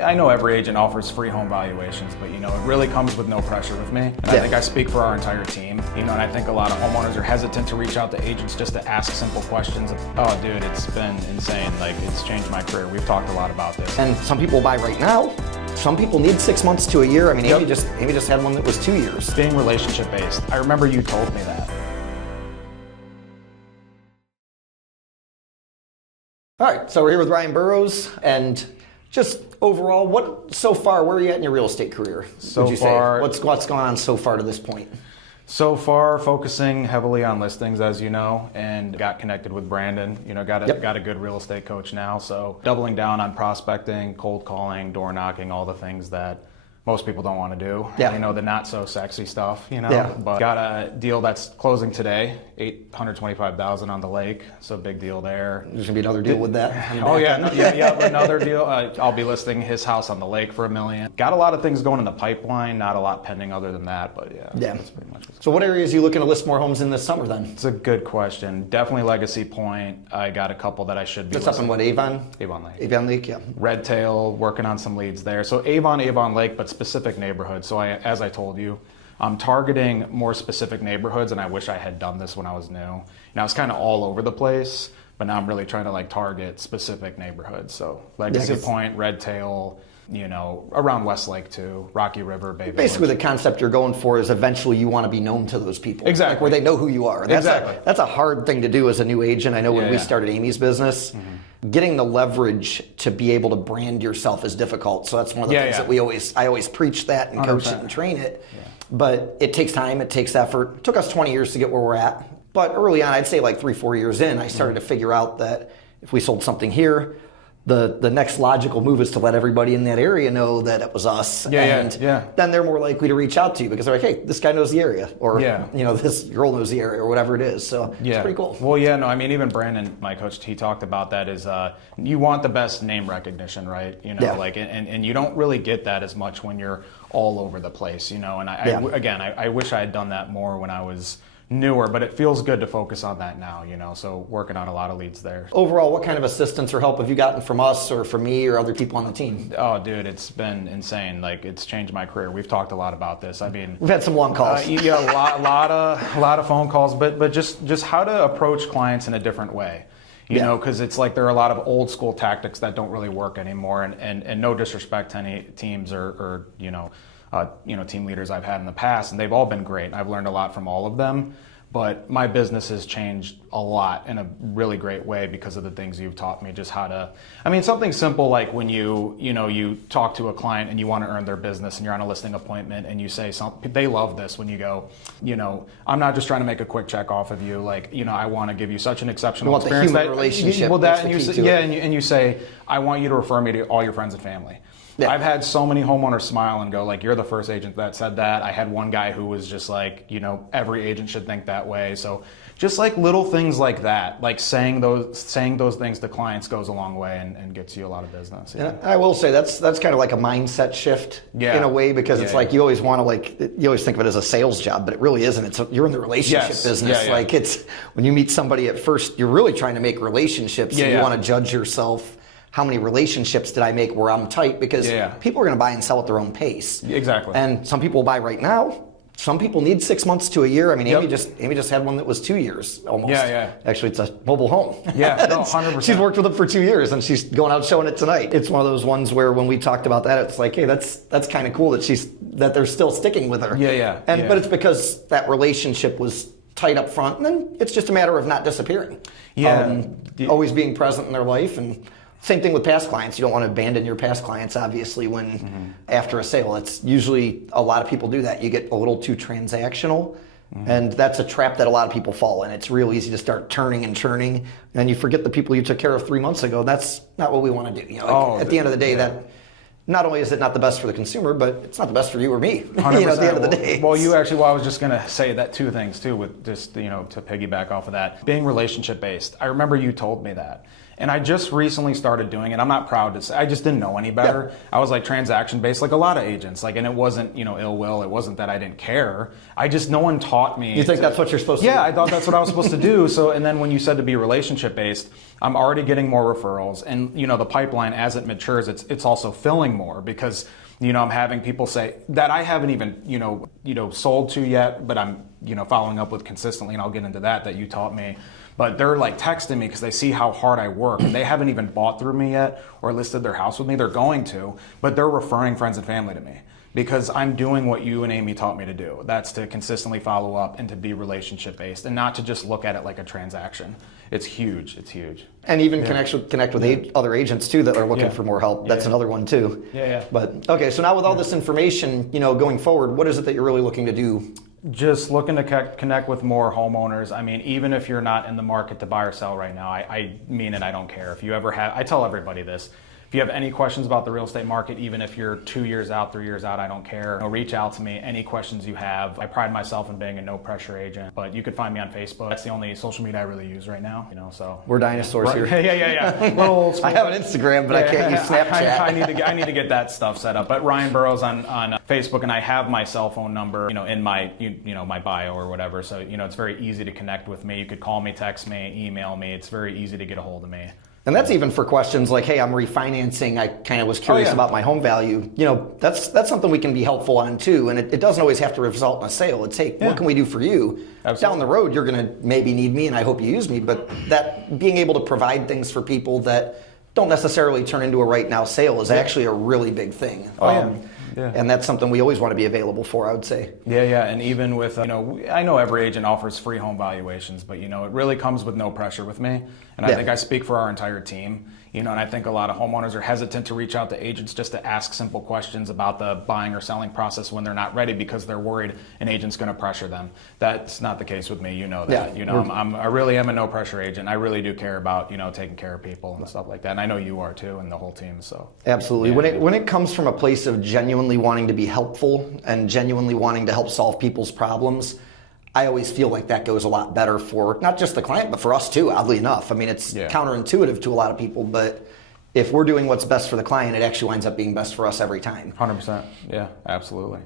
I know every agent offers free home valuations, but it really comes with no pressure with me. And I think I speak for our entire team, and I think a lot of homeowners are hesitant to reach out to agents just to ask simple questions. Oh dude, it's been insane. Like, it's changed my career. We've talked a lot about this. And some people buy right now. Some people need 6 months to a year. I mean, Amy just had one that was 2 years. Being relationship based. I remember you told me that. All right, so we're here with Ryan Burrows, and just overall, where are you at in your real estate career? What's gone on so far to this point? So far, focusing heavily on listings, as you know, and got connected with Brandon. Got a good real estate coach now, so doubling down on prospecting, cold calling, door knocking, all the things that most people don't want to do. Yeah. The not so sexy stuff, Yeah. But got a deal that's closing today, $825,000 on the lake, so big deal there. There's gonna be another deal with that. Oh yeah, another deal. I'll be listing his house on the lake for $1 million. Got a lot of things going in the pipeline, not a lot pending other than that, but yeah. That's pretty much. So what areas are you looking to list more homes in this summer then? It's a good question. Definitely Legacy Point. I got a couple that I should be That's listing. up in what, Avon? Avon Lake. Avon Lake, yeah. Red Tail, working on some leads there. So Avon Lake, but specific neighborhoods. So as I told you, I'm targeting more specific neighborhoods, and I wish I had done this when I was new. I was kind of all over the place, but now I'm really trying to target specific neighborhoods. So Legacy Point, Red Tail, around Westlake too, Rocky River, Bay Village. Basically, the concept you're going for is eventually you want to be known to those people. Exactly. Where they know who you are. That's a hard thing to do as a new agent. I know when we started Amy's business, getting the leverage to be able to brand yourself is difficult. So that's one of the things that I always preach that and 100%. Coach it and train it. Yeah. But it takes time, it takes effort. It took us 20 years to get where we're at. But early on, I'd say 3-4 years in, I started to figure out that if we sold something here, the next logical move is to let everybody in that area know that it was us. Then they're more likely to reach out to you because they're like, hey, this guy knows the area, or this girl knows the area, or whatever it is. So it's pretty cool. Well, even Brandon, my coach, he talked about that is you want the best name recognition, right? And you don't really get that as much when you're all over the place, And I wish I had done that more when I was newer, but it feels good to focus on that now, so working on a lot of leads there. Overall, what kind of assistance or help have you gotten from us or from me or other people on the team? Oh dude, it's been insane. It's changed my career. We've talked a lot about this. I mean, we've had some long calls. A lot of phone calls, but just how to approach clients in a different way. Because it's there are a lot of old school tactics that don't really work anymore, and no disrespect to any teams or team leaders I've had in the past, and they've all been great. I've learned a lot from all of them, but my business has changed a lot in a really great way because of the things you've taught me. Just how to, something simple like when you talk to a client and you want to earn their business and you're on a listing appointment and you say something, they love this when you go, I'm not just trying to make a quick check off of you. I want to give you such an exceptional experience. The human relationship. And you say, I want you to refer me to all your friends and family. Yeah. I've had so many homeowners smile and go you're the first agent that said that. I had one guy who was just every agent should think that way. So just little things like that, saying those things to clients goes a long way and gets you a lot of business. Yeah. And I will say that's kind of like a mindset shift in a way, because it's you always want to you always think of it as a sales job, but it really isn't. You're in the relationship business. It's when you meet somebody at first, you're really trying to make relationships. And you want to judge yourself. How many relationships did I make where I'm tight? Because people are going to buy and sell at their own pace. Exactly. And some people buy right now. Some people need 6 months to a year. Amy just had one that was 2 years almost. Yeah. Actually, it's a mobile home. Yeah, no, 100%. She's worked with them for 2 years, and she's going out showing it tonight. It's one of those ones where when we talked about that, it's hey, that's kind of cool that they're still sticking with her. But it's because that relationship was tight up front, and then it's just a matter of not disappearing. Always being present in their life. And same thing with past clients. You don't want to abandon your past clients, obviously, when after a sale. It's usually a lot of people do that. You get a little too transactional, and that's a trap that a lot of people fall in. It's real easy to start turning and churning, and you forget the people you took care of 3 months ago. That's not what we want to do. At the end of the day, that not only is it not the best for the consumer, but it's not the best for you or me. 100%. At the end of the day. Well, I was just going to say that two things too, with just to piggyback off of that, being relationship based. I remember you told me that. And I just recently started doing it. I'm not proud to say, I just didn't know any better. Yeah. I was like transaction based, like a lot of agents. Like, and it wasn't, ill will. It wasn't that I didn't care. No one taught me. You think that's what you're supposed to do? Yeah, I thought that's what I was supposed to do. So, and then when you said to be relationship based, I'm already getting more referrals, and the pipeline as it matures, it's also filling more because I'm having people say that I haven't even sold to yet, but I'm following up with consistently, and I'll get into that you taught me. But they're like texting me because they see how hard I work, and they haven't even bought through me yet or listed their house with me. They're going to, but they're referring friends and family to me because I'm doing what you and Amy taught me to do. That's to consistently follow up and to be relationship based and not to just look at it like a transaction. It's huge. It's huge. And even connect with other agents too that are looking for more help. That's another one too. Yeah. But okay, so now with all this information, going forward, what is it that you're really looking to do? Just looking to connect with more homeowners. I mean, even if you're not in the market to buy or sell right now, I mean it, I don't care. If you ever have, I tell everybody this, if you have any questions about the real estate market, even if you're 2 years out, 3 years out, I don't care. Reach out to me, any questions you have. I pride myself in being a no pressure agent, but you could find me on Facebook. That's the only social media I really use right now, so. We're dinosaurs here. Yeah. I have an Instagram, but I can't use Snapchat. I need to get that stuff set up. But Ryan Burrows on Facebook, and I have my cell phone number, in my, my bio or whatever. So, it's very easy to connect with me. You could call me, text me, email me. It's very easy to get a hold of me. And that's even for questions like, hey, I'm refinancing. I kind of was curious about my home value. That's something we can be helpful on too. And it doesn't always have to result in a sale. It's, hey, what can we do for you? Absolutely. Down the road, you're going to maybe need me, and I hope you use me. But that being able to provide things for people that don't necessarily turn into a right now sale is actually a really big thing. Yeah. And that's something we always want to be available for, I would say. Yeah. And even with, I know every agent offers free home valuations, but, it really comes with no pressure with me. And I think I speak for our entire team, and I think a lot of homeowners are hesitant to reach out to agents just to ask simple questions about the buying or selling process when they're not ready because they're worried an agent's going to pressure them. That's not the case with me. That. I really am a no pressure agent. I really do care about, taking care of people and stuff like that. And I know you are too, and the whole team. So absolutely. When it comes from a place of genuinely wanting to be helpful and genuinely wanting to help solve people's problems, I always feel like that goes a lot better for not just the client, but for us too, oddly enough. I mean, it's counterintuitive to a lot of people, but if we're doing what's best for the client, it actually winds up being best for us every time. 100%. Yeah, absolutely.